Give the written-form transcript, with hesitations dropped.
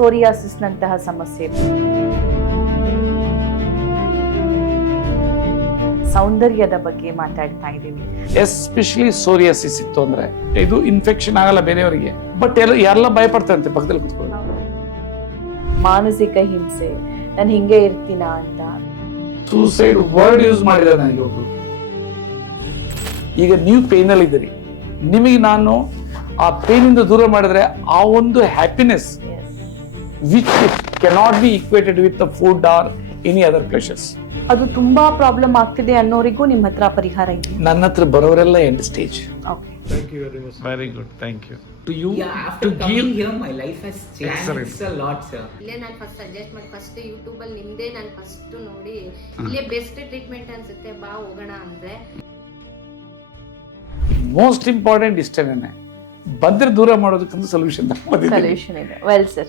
ಸೋರಿಯಾಸಿಸ್ನಂತಹ ಸಮಸ್ಯೆ, ಸೌಂದರ್ಯದ ಬಗ್ಗೆ ಮಾತಾಡ್ತಾ ಇದ್ದೀವಿ. ಎಸ್ಪೆಷಲಿ ಸೋರಿಯಾಸಿಸ್ ಇತ್ತು ಅಂದ್ರೆ ಇದು ಇನ್ಫೆಕ್ಷನ್ ಆಗಲ್ಲ ಬೇರೆಯವರಿಗೆ, ಬಟ್ ಯಾರೆಲ್ಲ ಭಯಪಡ್ತಾರಂತೆ ಪಕ್ಕದಲ್ಲಿ ಕುತ್ಕೊಂಡು. ಮಾನಸಿಕ ಹಿಂಸೆ, ನಾನು ಹಿಂಗೆ ಇರ್ತೀನ ಅಂತ ಸೂಸೈಡ್ ವರ್ಡ್ ಯೂಸ್ ಮಾಡಿದ್ರೆ ನನಗೆ ಒಬ್ರು. ಈಗ ನೀವು ಪೇನ್ ಅಲ್ಲಿ ಇದ್ದೀರಿ, ನಿಮಗೆ ನಾನು ಆ ಪೇನ್ ಇಂದ ದೂರ ಮಾಡಿದ್ರೆ ಆ ಒಂದು happiness which cannot be equated with the food R any other places. ಅದು ತುಂಬಾ ಪ್ರಾಬ್ಲಮ್ ಆಗ್ತಿದೆ ಅನ್ನೋರಿಗೂ ನಿಮ್ಮ ಹತ್ರ ಪರಿಹಾರ ಇದೆ? ನನ್ನ ಹತ್ರ ಬರೋರೆಲ್ಲ end stage. Okay, Thank you very much. Very good, thank you. To you After coming here, my life has changed a lot, sir. ಇಲ್ಲೇ ನಾನು ಫಸ್ಟ್ ಸಜೆಸ್ಟ್ ಮಾಡಿ ಫಸ್ಟ್ ಯೂಟ್ಯೂಬ್ ಅಲ್ಲಿ ನಿಮ್ದೇ ನಾನು ಫಸ್ಟ್ ನೋಡಿ ಇಲ್ಲೇ ಬೆಸ್ಟ್ ಟ್ರೀಟ್ಮೆಂಟ್ ಅನ್ಸುತ್ತೆ, ಬಾ ಹೋಗೋಣ ಅಂದ್ರೆ. ಮೋಸ್ಟ್ ಇಂಪಾರ್ಟೆಂಟ್ ಇಷ್ಟೇನೆ, ಬಂದ್ರೆ ದೂರ ಮಾಡೋದಕ್ಕಂತ ಸೊಲ್ಯೂಷನ್ ಸೊಲ್ಯೂಷನ್ ಇದೆ. Well sir.